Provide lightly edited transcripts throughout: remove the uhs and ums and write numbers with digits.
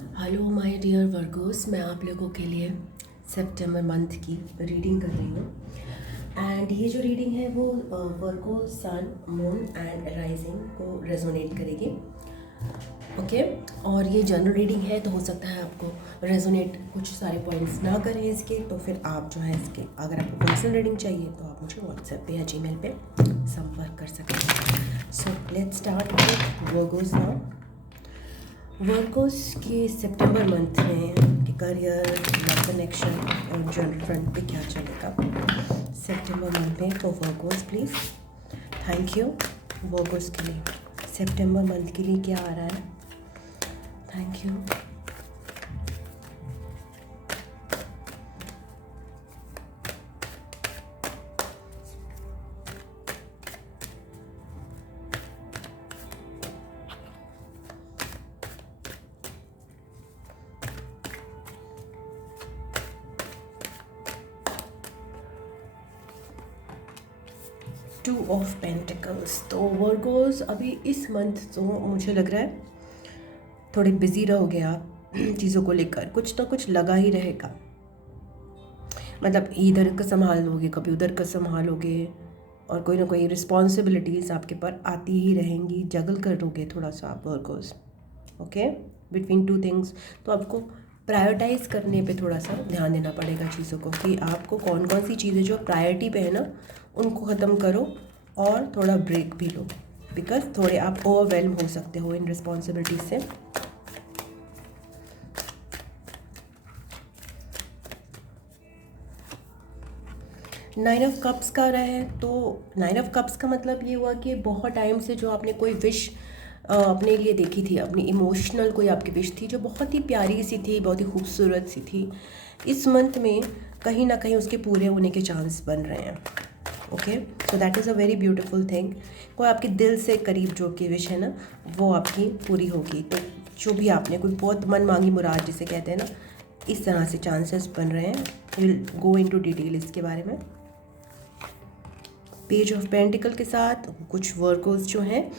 Hello my dear Virgo's, मैं आप लोगों के लिए सितंबर मंथ की रीडिंग कर रही हूँ। एंड ये जो रीडिंग है वो वर्गो सन मून एंड राइजिंग को रेजोनेट करेगी। ओके। और ये जनरल रीडिंग है तो हो सकता है आपको रेजोनेट कुछ सारे पॉइंट्स ना करें इसके, तो फिर आप जो है इसके अगर आपको पर्सनल रीडिंग चाहिए तो आप मुझे व्हाट्सएप पे या जीमेल पे संपर्क कर सकते हैं। So let's start with Virgos now. Virgos के सितंबर मंथ में कि करियर, लव कनेक्शन और जनरल फ्रंट पे क्या चलेगा सितंबर मंथ में। तो Virgos please, thank you Virgos के लिए सितंबर मंथ के लिए क्या आ रहा है। Thank you. 2 of pentacles. तो वर्गोस अभी इस मंथ तो मुझे लग रहा है थोड़े बिजी रहोगे आप चीज़ों को लेकर, कुछ ना कुछ लगा ही रहेगा। मतलब इधर का संभाल लोगे, कभी उधर का संभालोगे, और कोई ना कोई रिस्पॉन्सिबिलिटीज़ आपके पर आती ही रहेंगी, जगल करोगे थोड़ा सा आप workers. Okay, between two things. तो आपको प्रायोरिटाइज करने पे थोड़ा सा ध्यान देना पड़ेगा चीज़ों को, कि आपको कौन कौन सी चीज़ें जो प्रायोरिटी पे है ना उनको ख़त्म करो और थोड़ा ब्रेक भी लो, बिकॉज थोड़े आप ओवरवेल्म हो सकते हो इन रिस्पॉन्सिबिलिटीज से। नाइन ऑफ कप्स का रहा है, तो नाइन ऑफ कप्स का मतलब ये हुआ कि बहुत टाइम से जो आपने कोई विश अपने लिए देखी थी, अपनी इमोशनल कोई आपकी विश थी जो बहुत ही प्यारी सी थी, बहुत ही खूबसूरत सी थी, इस मंथ में कहीं ना कहीं उसके पूरे होने के चांस बन रहे हैं। Okay, so that is a very beautiful thing. कोई आपके दिल से करीब जो की विश है ना वो आपकी पूरी होगी। तो जो भी आपने कोई बहुत मन मांगी मुराद जिसे कहते हैं ना, इस तरह से चांसेस बन रहे हैं। विल गो इनटू डिटेल इसके बारे में। पेज ऑफ पेंटिकल के साथ कुछ वर्कर्स जो हैं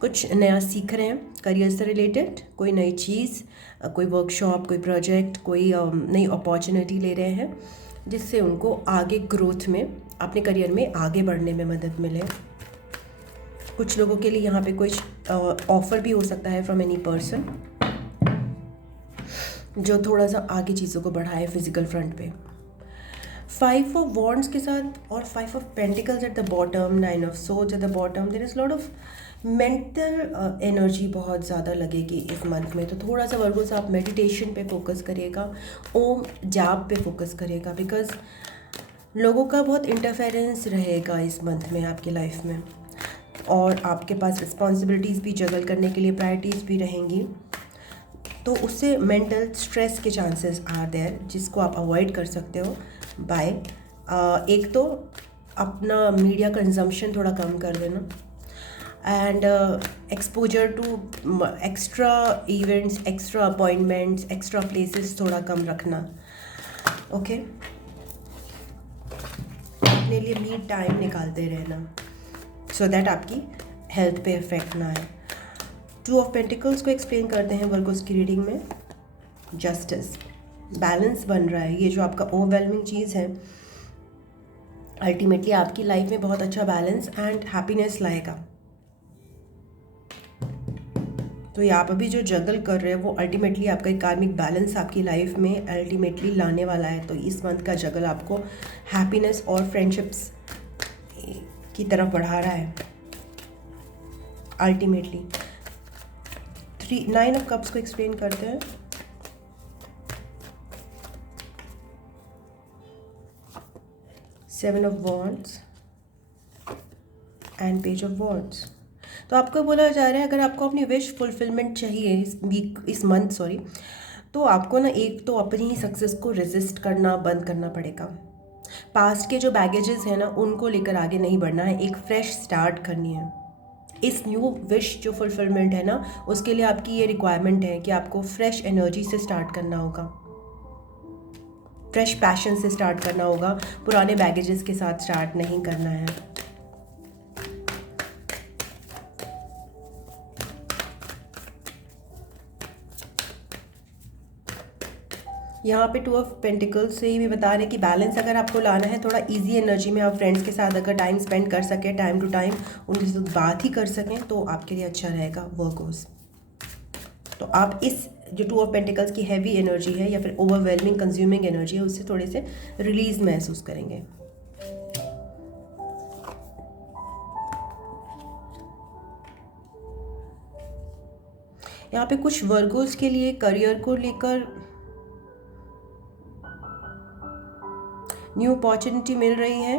कुछ नया सीख रहे हैं करियर से रिलेटेड, कोई नई चीज़, कोई वर्कशॉप, कोई प्रोजेक्ट, कोई नई अपॉर्चुनिटी ले रहे हैं जिससे उनको आगे ग्रोथ में, अपने करियर में आगे बढ़ने में मदद मिले। कुछ लोगों के लिए यहाँ पे कुछ ऑफ़र भी हो सकता है फ्रॉम एनी पर्सन जो थोड़ा सा आगे चीज़ों को बढ़ाए फिजिकल फ्रंट पे। 5 ऑफ वॉन्ड्स के साथ और 5 of pentacles at the bottom, 9 of swords at the bottom, there is lot of mental energy बहुत ज़्यादा लगेगी इस मंथ में। तो थोड़ा सा वर्गोस आप मेडिटेशन पे फोकस करिएगा, ओम जाप पे फोकस करिएगा, बिकॉज लोगों का बहुत इंटरफेरेंस रहेगा इस मंथ में आपकी लाइफ में, और आपके पास रिस्पॉन्सिबिलिटीज़ भी जगल करने के लिए प्रायोरिटीज़ भी रहेंगी, तो उससे मेंटल स्ट्रेस के चांसेस आर देयर, जिसको आप अवॉइड कर सकते हो बाय एक तो अपना मीडिया कंजम्पशन थोड़ा कम कर देना, and exposure to extra events, extra appointments, extra places थोड़ा कम रखना। ओके, अपने लिए मी टाइम निकालते रहना सो दैट आपकी हेल्थ पे इफेक्ट ना आए। 2 ऑफ पेंटिकल्स को एक्सप्लेन करते हैं वर्गोस की रीडिंग में। जस्टिस, बैलेंस बन रहा है। ये जो आपका ओवरवेलमिंग चीज़ है अल्टीमेटली आपकी लाइफ में बहुत अच्छा बैलेंस एंड हैप्पीनेस लाएगा। तो ये आप अभी जो जगल कर रहे हैं वो अल्टीमेटली आपका एक कार्मिक बैलेंस आपकी लाइफ में अल्टीमेटली लाने वाला है। तो इस मंथ का जगल आपको हैप्पीनेस और फ्रेंडशिप्स की तरफ बढ़ा रहा है अल्टीमेटली। 9 ऑफ कप्स को एक्सप्लेन करते हैं। Seven of wands and page of wands. तो आपको बोला जा रहा है अगर आपको अपनी विश फुलफिलमेंट चाहिए इस मंथ तो आपको ना एक तो अपनी ही सक्सेस को रेजिस्ट करना बंद करना पड़ेगा। पास्ट के जो बैगेजेस हैं ना उनको लेकर आगे नहीं बढ़ना है, एक फ्रेश स्टार्ट करनी है। इस न्यू विश जो फुलफिलमेंट है ना उसके लिए आपकी ये रिक्वायरमेंट है कि आपको फ्रेश एनर्जी से स्टार्ट करना होगा, फ्रेश पैशन से स्टार्ट करना होगा, पुराने बैगेजेस के साथ स्टार्ट नहीं करना है। यहाँ पे 2 ऑफ पेंटिकल्स से ही भी बता रहे हैं कि बैलेंस अगर आपको लाना है, थोड़ा इजी एनर्जी में आप फ्रेंड्स के साथ अगर टाइम स्पेंड कर सकें, टाइम टू टाइम उनके साथ बात ही कर सकें, तो आपके लिए अच्छा रहेगा वर्गोस। तो आप इस जो 2 ऑफ पेंटिकल्स की हैवी एनर्जी है या फिर ओवरवेलमिंग कंज्यूमिंग एनर्जी है, उससे थोड़े से रिलीज महसूस करेंगे। यहाँ पे कुछ वर्गोस के लिए करियर को लेकर न्यू अपॉर्चुनिटी मिल रही है,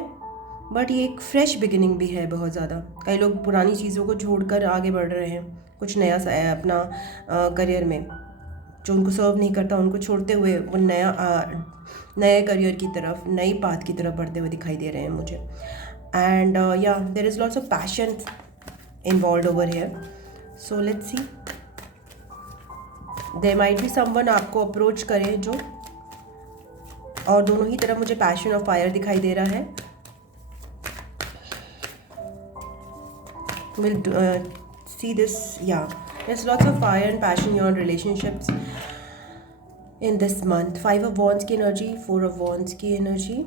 बट ये एक फ्रेश बिगिनिंग भी है बहुत ज़्यादा। कई लोग पुरानी चीज़ों को छोड़कर आगे बढ़ रहे हैं, कुछ नया सा है अपना करियर में, जो उनको सर्व नहीं करता उनको छोड़ते हुए वो नए करियर की तरफ, नई पाथ की तरफ बढ़ते हुए दिखाई दे रहे हैं मुझे। एंड या there is lots of passion involve over here, so let's see, there might be someone आपको अप्रोच करे जो, और दोनों ही तरफ मुझे पैशन और फायर दिखाई दे रहा है। We'll see this, yeah, there's lots of fire and passion in your relationships in this month. 5 of Wands की एनर्जी, 4 of Wands की energy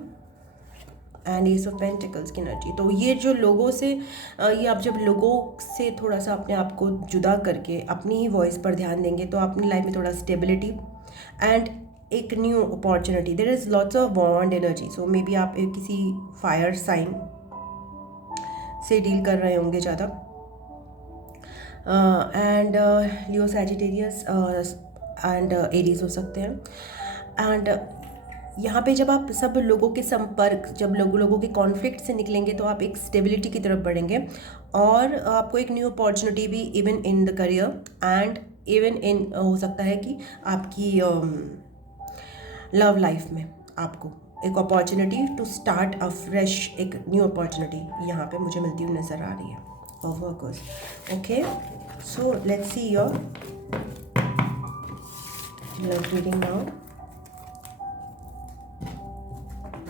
and Ace of Pentacles की एनर्जी। तो ये जो लोगों से ये आप जब लोगों से थोड़ा सा अपने आप को जुदा करके अपनी ही वॉइस पर ध्यान देंगे, तो अपनी लाइफ में थोड़ा स्टेबिलिटी एंड एक new opportunity, there is lots of wand energy. So may be आप किसी फायर साइन से डील कर रहे होंगे ज़्यादा, and Leo, Sagittarius and Aries हो सकते हैं। एंड यहाँ पे जब आप सब लोगों के संपर्क, जब लोगों के कॉन्फ्लिक्ट से निकलेंगे, तो आप एक स्टेबिलिटी की तरफ बढ़ेंगे, और आपको एक न्यू अपॉर्चुनिटी भी even in the career and even in हो सकता है कि आपकी लव लाइफ में आपको एक opportunity to start a fresh, एक न्यू अपॉर्चुनिटी यहाँ पे मुझे मिलती हुई नज़र आ रही है for Virgos. Okay, so let's see your love reading now.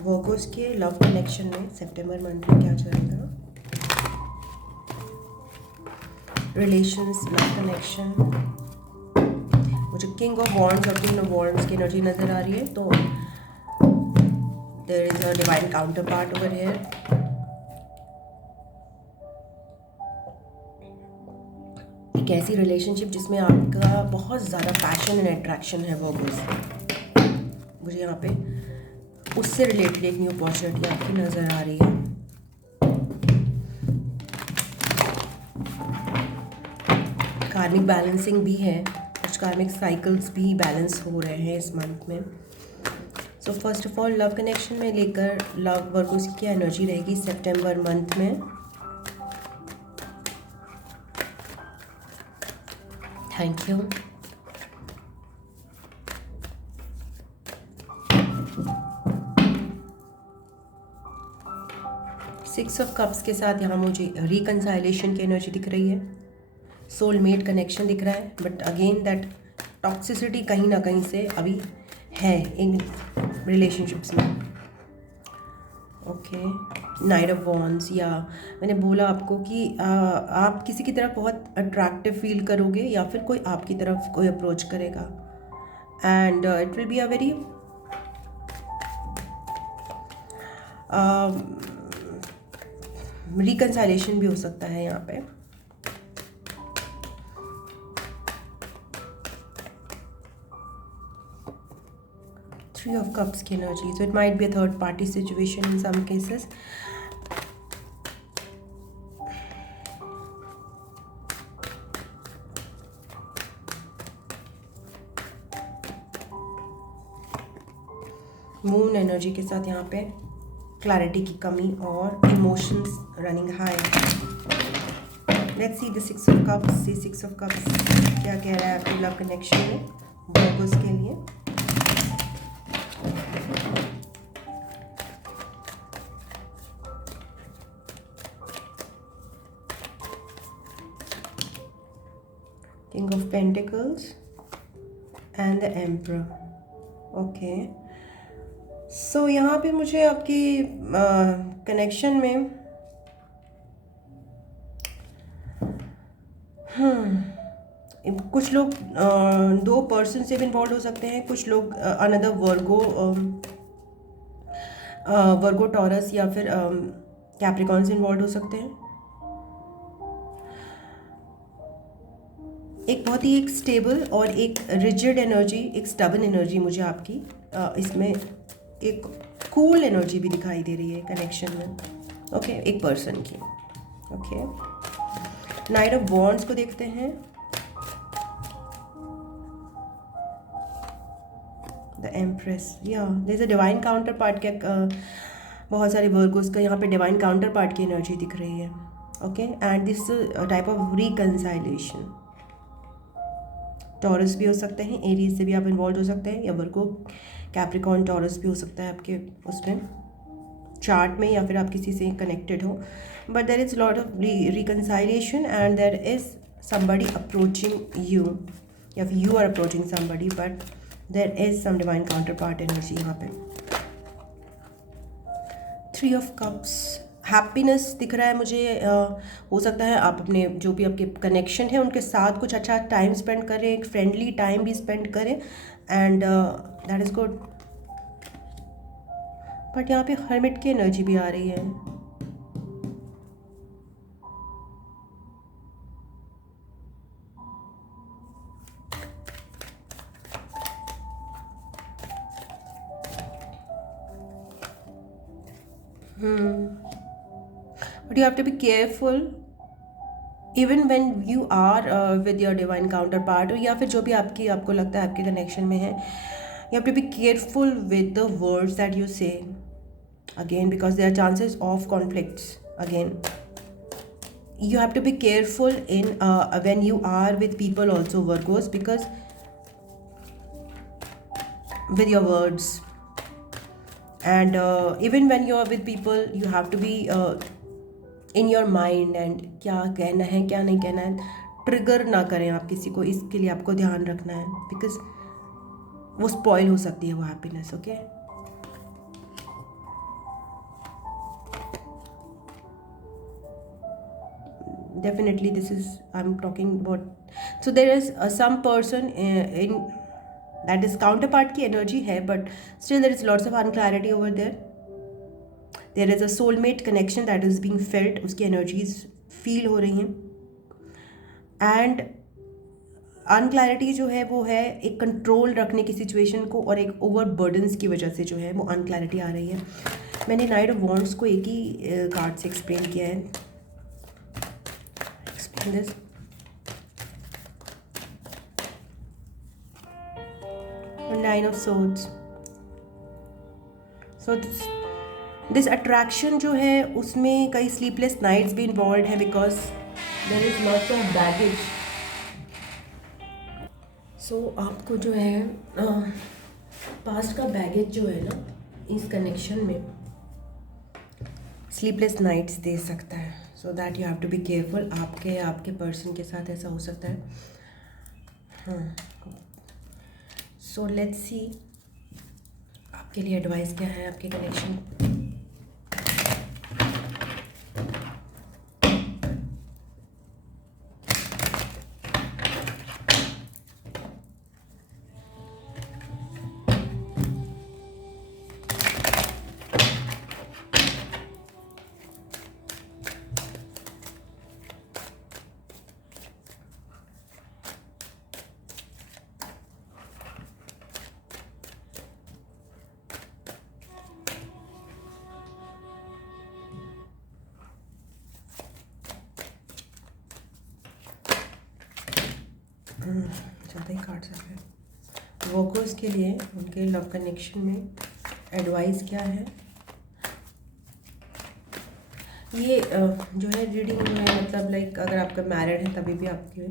Virgos के लव कनेक्शन में सितंबर मंथ में क्या चलेगा? रिलेशंस, लव कनेक्शन, मुझे किंग ऑफ वॉन्ड्स और क्वीन ऑफ वॉन्ड्स की एनर्जी नज़र आ रही है, तो there is a divine counterpart over here. एक ऐसी रिलेशनशिप जिसमें आपका बहुत ज़्यादा पैशन एंड अट्रैक्शन है वर्कर्स, मुझे यहाँ पे उससे रिलेटेड एक न्यू अपॉर्चुनिटी आपकी नज़र आ रही है। कार्मिक बैलेंसिंग भी है, कुछ कार्मिक साइकिल्स भी बैलेंस हो रहे हैं इस मंथ में। So first of all love connection में लेकर लव वर्गोस की एनर्जी रहेगी सितंबर मंथ में। Thank you. Six of cups के साथ यहाँ मुझे रिकंसाइलेशन की एनर्जी दिख रही है, सोलमेट कनेक्शन दिख रहा है, बट अगेन दैट टॉक्सिसिटी कहीं ना कहीं से अभी है इन रिलेशनशिप्स में। ओके, नाइट ऑफ वॉन्ड्स, या मैंने बोला आपको कि आप किसी की तरफ बहुत अट्रैक्टिव फील करोगे, या फिर कोई आपकी तरफ कोई अप्रोच करेगा, and it will be a very reconciliation भी हो सकता है यहाँ पे। Three of Cups की energy, so it might be a third party situation in some cases. Moon energy के साथ यहाँ पे क्लैरिटी की कमी और emotions running high. Let's see the six of cups. See six of cups क्या कह रहा है आपके लव कनेक्शन में वर्गोस के लिए? King of Pentacles and the Emperor. Okay, so यहाँ पे मुझे आपकी कनेक्शन में कुछ लोग दो पर्सन से भी इन्वॉल्व हो सकते हैं, कुछ लोग अनदर वर्गो टॉरस या फिर कैप्रिकॉन से इन्वॉल्व हो सकते हैं। एक बहुत ही एक स्टेबल और एक रिजिड एनर्जी, एक स्टबन एनर्जी मुझे आपकी इसमें एक कूल एनर्जी भी दिखाई दे रही है कनेक्शन में। ओके, एक पर्सन की। ओके, नाइट ऑफ वॉन्ड्स को देखते हैं। द एम्प्रेस, या there is a divine counterpart के बहुत सारे वर्गोस का यहाँ पे डिवाइन काउंटर पार्ट की एनर्जी दिख रही है। Okay, and this type of reconciliation. Taurus भी हो सकते हैं, एरीज से भी आप इन्वॉल्व हो सकते हैं, या वर्गो कैप्रिकॉन टॉरस भी हो सकता है आपके उसमें चार्ट में, या फिर आप किसी से कनेक्टेड हो। But there is lot of reconciliation and there is somebody approaching you, या फिर you are approaching somebody, but there is some divine counterpart energy यहाँ पे। थ्री ऑफ कप्स, हैप्पीनेस दिख रहा है मुझे। हो सकता है आप अपने जो भी आपके कनेक्शन है उनके साथ कुछ अच्छा टाइम स्पेंड करें, एक फ्रेंडली टाइम भी स्पेंड करें, and that is good. But यहाँ पे हर्मिट की एनर्जी भी आ रही है। But you have to be careful even when you are with your divine counterpart, या फिर जो भी आपको लगता है आपके कनेक्शन में है। You have to be careful with the words that you say again, because there are chances of conflicts again. You have to be careful in when you are with people also, Virgos, because with your words, and even when you are with people you have to be in your mind, and क्या कहना है क्या नहीं कहना है, trigger ना करें आप किसी को, इसके लिए आपको ध्यान रखना है, बिकॉज वो स्पॉइल हो सकती है वो happiness. Okay, definitely this is I am talking about, so there is some person in that is counterpart की एनर्जी है, but still there is lots of unclarity over there. There is a soulmate connection that is being felt, उसकी energies feel हो रही हैं। And unclarity जो है वो है एक कंट्रोल रखने की सिचुएशन को, और एक ओवर बर्डन्स की वजह से जो है वो अनक्लैरिटी आ रही है। मैंने नाइट ऑफ वॉन्ड्स को एक ही कार्ड से एक्सप्लेन किया है। Explain this. Nine of swords, so this attraction जो है उसमें कई स्लीपलेस नाइट्स भी इन्वॉल्व है, because there is lots of baggage. So आपको जो है पास्ट का बैगेज जो है ना इस कनेक्शन में स्लीपलेस नाइट्स दे सकता है, so that you have to be careful. आपके पर्सन के साथ ऐसा हो सकता है। हाँ, सो लेट्स सी आपके लिए एडवाइस क्या है आपके कनेक्शन। ज़्यादा ही कार्ड्स आ गए। वर्गोस के लिए उनके लव कनेक्शन में एडवाइस क्या है, ये जो है रीडिंग में मतलब लाइक अगर आपका मैरिड है तभी भी आपके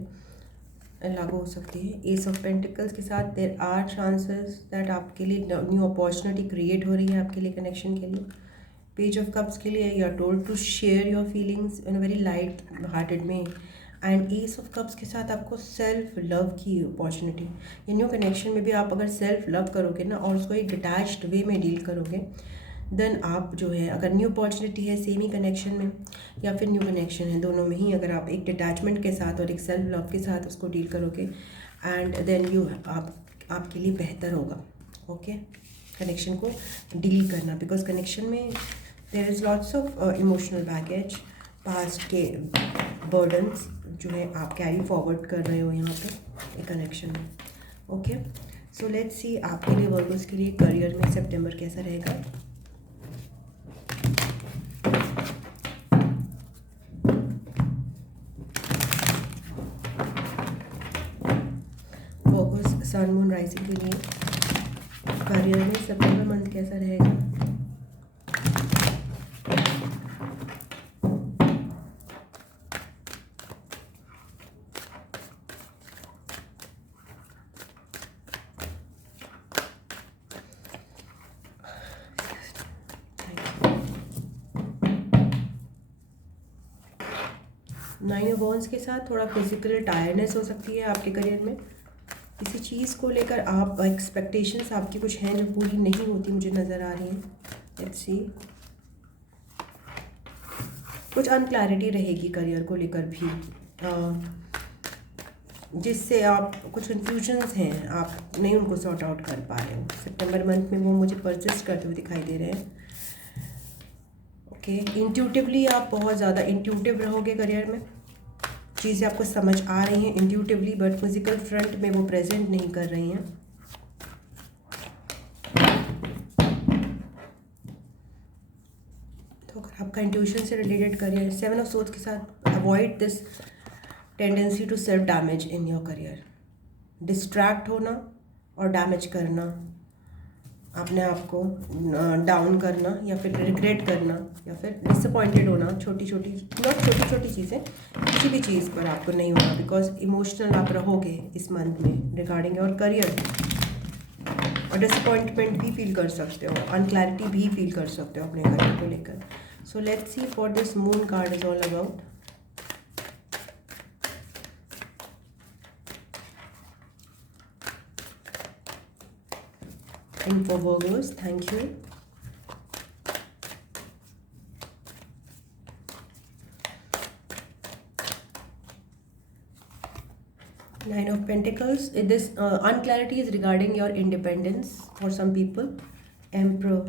लागू हो सकती है। एस ऑफ पेंटिकल्स के साथ देयर आर चांसेस दैट आपके लिए न्यू अपॉर्चुनिटी क्रिएट हो रही है आपके लिए कनेक्शन के लिए। पेज ऑफ कप्स के लिए you are told to share your feelings in a very light hearted में। एंड एस ऑफ कप्स के साथ आपको सेल्फ लव की अपॉर्चुनिटी, ये न्यू कनेक्शन में भी आप अगर सेल्फ लव करोगे ना और उसको एक डिटैच्ड वे में डील करोगे देन आप जो है अगर न्यू अपॉर्चुनिटी है सेम ही कनेक्शन में या फिर न्यू कनेक्शन है, दोनों में ही अगर आप एक डिटैचमेंट के साथ और एक सेल्फ लव के साथ उसको डील करोगे एंड देन आपके लिए बेहतर होगा। ओके, कनेक्शन को डील करना, बिकॉज कनेक्शन में there is lots of emotional baggage, past के बर्डन्स जो है आप कैरी फॉरवर्ड कर रहे हो यहाँ पे एक कनेक्शन में। ओके, सो लेट्स सी आपके लिए वर्गोस के लिए करियर में सितंबर कैसा रहेगा। वर्गोस सन मून राइजिंग के लिए करियर में सितंबर मंथ कैसा रहेगा। नाइन ऑफ वॉन्ड्स के साथ थोड़ा फिजिकल टायर्डनेस हो सकती है आपके करियर में। किसी चीज़ को लेकर आप एक्सपेक्टेशंस आपकी कुछ हैं जो पूरी नहीं होती मुझे नज़र आ रही हैं। लेट्स सी, कुछ अनक्लैरिटी रहेगी करियर को लेकर भी, जिससे आप कुछ कन्फ्यूजन्स हैं आप नहीं उनको सॉर्ट आउट कर पा रहे हो सितंबर मंथ में, वो मुझे परसिस्ट करते हुए दिखाई दे रहे हैं। ओके, इंट्यूटिवली आप बहुत ज़्यादा इंट्यूटिव रहोगे करियर में, चीज़ें आपको समझ आ रही हैं इंट्यूटिवली, बट फिजिकल फ्रंट में वो प्रेजेंट नहीं कर रही हैं। तो अगर आपका इंट्यूशन से related career, seven of swords के साथ avoid this tendency to self damage in your career. Distract होना और डैमेज करना, अपने आप को डाउन करना या फिर रिग्रेट करना या फिर डिसअपॉइंटेड होना, छोटी छोटी चीज़ें किसी भी चीज़ पर आपको नहीं होना, बिकॉज इमोशनल आप रहोगे इस मंथ में रिगार्डिंग योर करियर, और डिसअपॉइंटमेंट भी फील कर सकते हो, अनक्लैरिटी भी फील कर सकते हो अपने करियर को लेकर। सो let's C for this moon card is all about. And for Virgos, thank you. Nine of Pentacles. This unclarity is regarding your independence for some people. Emperor.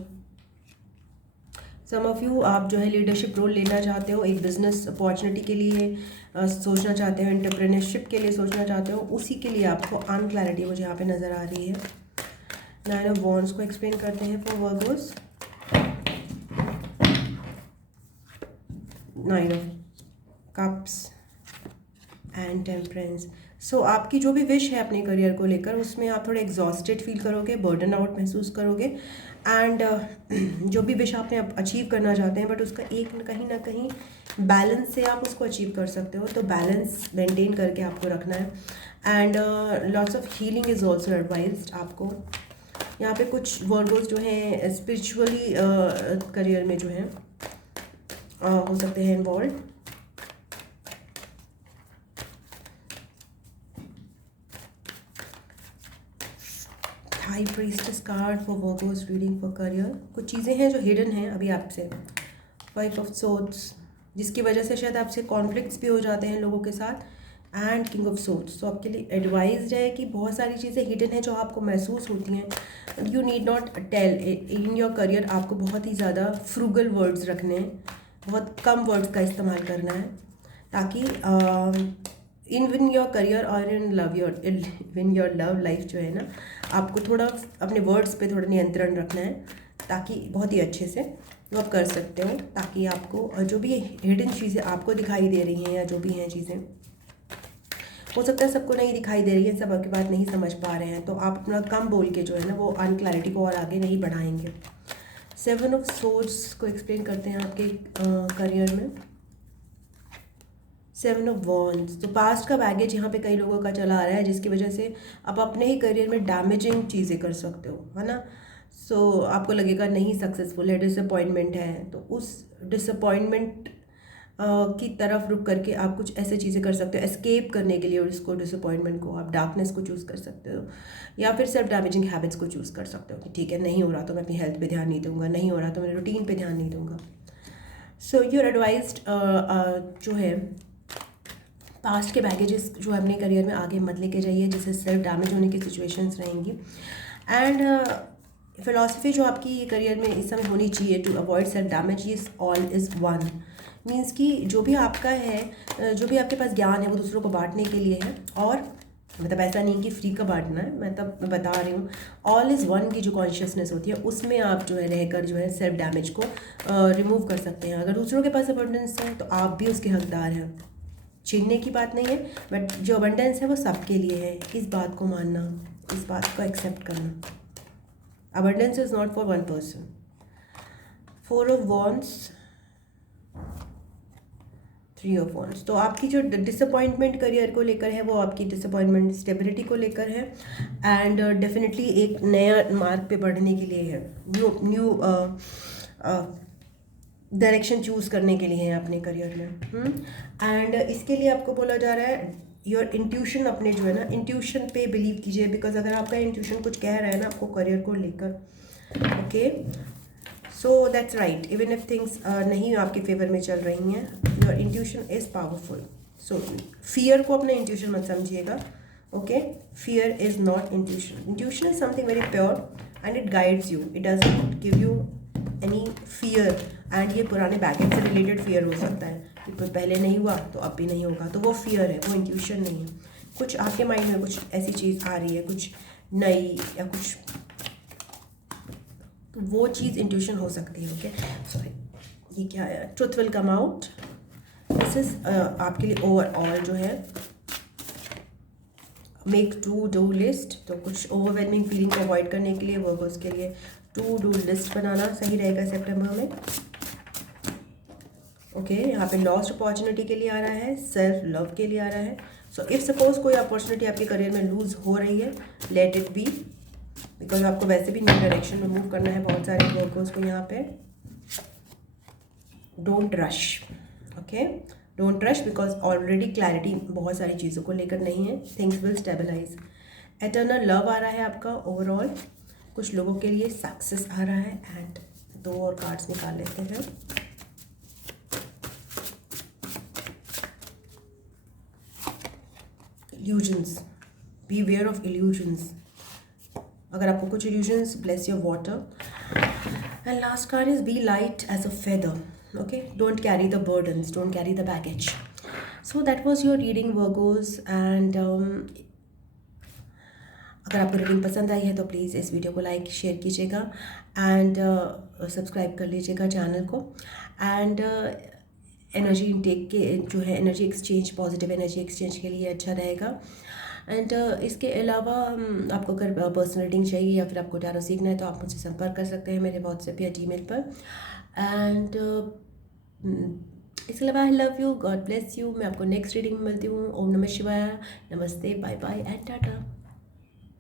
Some of you आप जो है leadership role लेना चाहते हो, एक business opportunity के लिए सोचना चाहते हो, एंटरप्रेन्योरशिप के लिए सोचना चाहते हो, उसी के लिए आपको अनक्लैरिटी मुझे यहाँ पे नज़र आ रही है। नाइन ऑफ वॉन्ड्स को एक्सप्लेन करते हैं for Virgos. Nine of cups and temperance. So आपकी जो भी विश है अपने करियर को लेकर, उसमें आप थोड़े एग्जॉस्टेड फील करोगे, बर्डन आउट महसूस करोगे, एंड जो भी विश आपने अचीव करना चाहते हैं, बट उसका एक कहीं ना कहीं बैलेंस से आप उसको अचीव कर सकते हो, तो बैलेंस मेंटेन करके आपको रखना है। And lots of healing is also advised आपको। यहाँ पे कुछ वर्गोस जो हैं स्पिरिचुअली करियर में जो है हो सकते हैं involve. High priestess card for Virgo's reading for career. कुछ चीज़ें हैं जो हिडन हैं अभी आपसे। फाइव ऑफ सोर्ड्स, जिसकी वजह से शायद आपसे कॉन्फ्लिक्ट्स भी हो जाते हैं लोगों के साथ, एंड किंग ऑफ सोर्ड्स। तो आपके लिए एडवाइज्ड है कि बहुत सारी चीज़ें हिडन हैं जो आपको महसूस होती हैं, you need not tell in your career. आपको बहुत ही ज़्यादा फ्रूगल वर्ड्स रखने हैं, बहुत कम वर्ड्स का इस्तेमाल करना है, ताकि इन योर करियर और इन योर लव लाइफ जो है ना, आपको थोड़ा अपने वर्ड्स पे थोड़ा नियंत्रण रखना है, ताकि बहुत ही अच्छे से वो आप कर सकते हो, ताकि आपको जो भी हिडन चीज़ें आपको दिखाई दे रही हैं या जो भी हैं चीज़ें, हो सकता है सबको नहीं दिखाई दे रही है, सब आपकी बात नहीं समझ पा रहे हैं, तो आप अपना कम बोल के जो है ना वो अनक्लैरिटी को और आगे नहीं बढ़ाएंगे। सेवन ऑफ सोर्ड्स को एक्सप्लेन करते हैं आपके करियर में। सेवन ऑफ वॉन्ड्स, तो पास्ट का बैगेज यहाँ पे कई लोगों का चला आ रहा है, जिसकी वजह से आप अपने ही करियर में डैमेजिंग चीज़ें कर सकते हो, है ना। सो आपको लगेगा नहीं सक्सेसफुल है, डिसअपॉइंटमेंट है, तो उस डिसअपॉइंटमेंट की तरफ रुक करके आप कुछ ऐसे चीज़ें कर सकते हो एस्केप करने के लिए, और इसको डिसअपॉइंटमेंट को आप डार्कनेस को चूज़ कर सकते हो, या फिर सेल्फ डैमेजिंग हैबिट्स को चूज़ कर सकते हो कि ठीक है नहीं हो रहा तो मैं अपनी हेल्थ पे ध्यान नहीं दूंगा, नहीं हो रहा तो मेरे रूटीन पे ध्यान नहीं दूंगा। सो यूर एडवाइज्ड जो है पास्ट के बैगेजेस जो अपने करियर में आगे मत लेके जाइए, जिससे सेल्फ डैमेज होने की सिचुएशंस रहेंगी। एंड फिलॉसफी जो आपकी करियर में इस समय होनी चाहिए to avoid self damage is all is one. Means कि जो भी आपका है, जो भी आपके पास ज्ञान है वो दूसरों को बांटने के लिए है, और मतलब ऐसा नहीं कि फ्री का बांटना है, मैं बता रही हूँ ऑल इज़ वन की जो कॉन्शियसनेस होती है उसमें आप जो है रहकर जो है सेल्फ डैमेज को रिमूव कर सकते हैं। अगर दूसरों के पास अबंडेंस है तो आप भी उसके हकदार हैं, छीनने की बात नहीं है, बट जो अबंडेंस है वो सबके लिए है। इस बात को मानना, इस बात को एक्सेप्ट करना। Abundance is not for one person. 4 of wands, 3 of wands. तो आपकी जो डिसअपॉइंटमेंट करियर को लेकर है वो आपकी डिसअपॉइंटमेंट स्टेबिलिटी को लेकर है, एंड डेफिनेटली एक नया मार्ग पे बढ़ने के लिए है, न्यू डायरेक्शन चूज़ करने के लिए है अपने करियर में। एंड इसके लिए आपको बोला जा रहा है योर इंट्यूशन, अपने जो है ना इंट्यूशन पे बिलीव कीजिए, बिकॉज अगर आपका इंट्यूशन कुछ कह रहा है ना आपको करियर को लेकर, okay, so that's right, even if things नहीं आपके फेवर में चल रही हैं, your intuition is powerful. So fear को अपना इंट्यूशन मत समझिएगा, okay, fear is not intuition. Intuition is something very pure and it guides you, it does not give you any fear. And ये पुराने बैकएंड से रिलेटेड फियर हो सकता है कि पहले नहीं हुआ तो अब भी नहीं होगा, तो वो फियर है, वो इंट्यूशन नहीं है। कुछ आपके माइंड में कुछ ऐसी चीज़ आ रही है, कुछ नई या कुछ, तो वो चीज़ इंट्यूशन हो सकती है। ओके, सॉरी, ये क्या है, truth will come out. This is आपके लिए ओवरऑल जो है मेक टू डू लिस्ट। तो कुछ ओवरवेलमिंग फीलिंग को अवॉइड करने के लिए वर्कर्स के लिए टू डू लिस्ट बनाना सही रहेगा सितंबर में। ओके, यहाँ पे लॉस्ट अपॉर्चुनिटी के लिए आ रहा है, सेल्फ लव के लिए आ रहा है। सो इफ़ सपोज कोई अपॉर्चुनिटी आपके करियर में लूज हो रही है, लेट इट बी, बिकॉज आपको वैसे भी न्यू डायरेक्शन में मूव करना है बहुत सारे वर्कर्स को यहाँ पे। Don't rush, okay, don't rush, because already clarity बहुत सारी चीज़ों को लेकर नहीं है, things will stabilize. Eternal love आ रहा है आपका ओवरऑल, कुछ लोगों के लिए सक्सेस आ रहा है। एंड 2 और कार्ड्स निकाल लेते हैं। Illusions, beware of illusions. अगर आपको कुछ illusions, bless your water. And last card is be light as a feather, okay, don't carry the burdens, don't carry the baggage. So that was your reading Virgos. And अगर आपको reading पसंद आई है तो please इस video को like share कीजिएगा, and subscribe कर लीजिएगा चैनल को। एंड एनर्जी इनटेक के जो है, energy exchange, positive energy exchange के लिए अच्छा रहेगा। एंड इसके अलावा आपको अगर पर्सनल रीडिंग चाहिए या फिर आपको टैरो सीखना है तो आप मुझसे संपर्क कर सकते हैं मेरे व्हाट्सएप या जीमेल पर। एंड इसके अलावा I love you, God bless you. मैं आपको नेक्स्ट रीडिंग में मिलती हूँ। ओम नमः शिवाय, नमस्ते, बाय बाय एंड टाटा।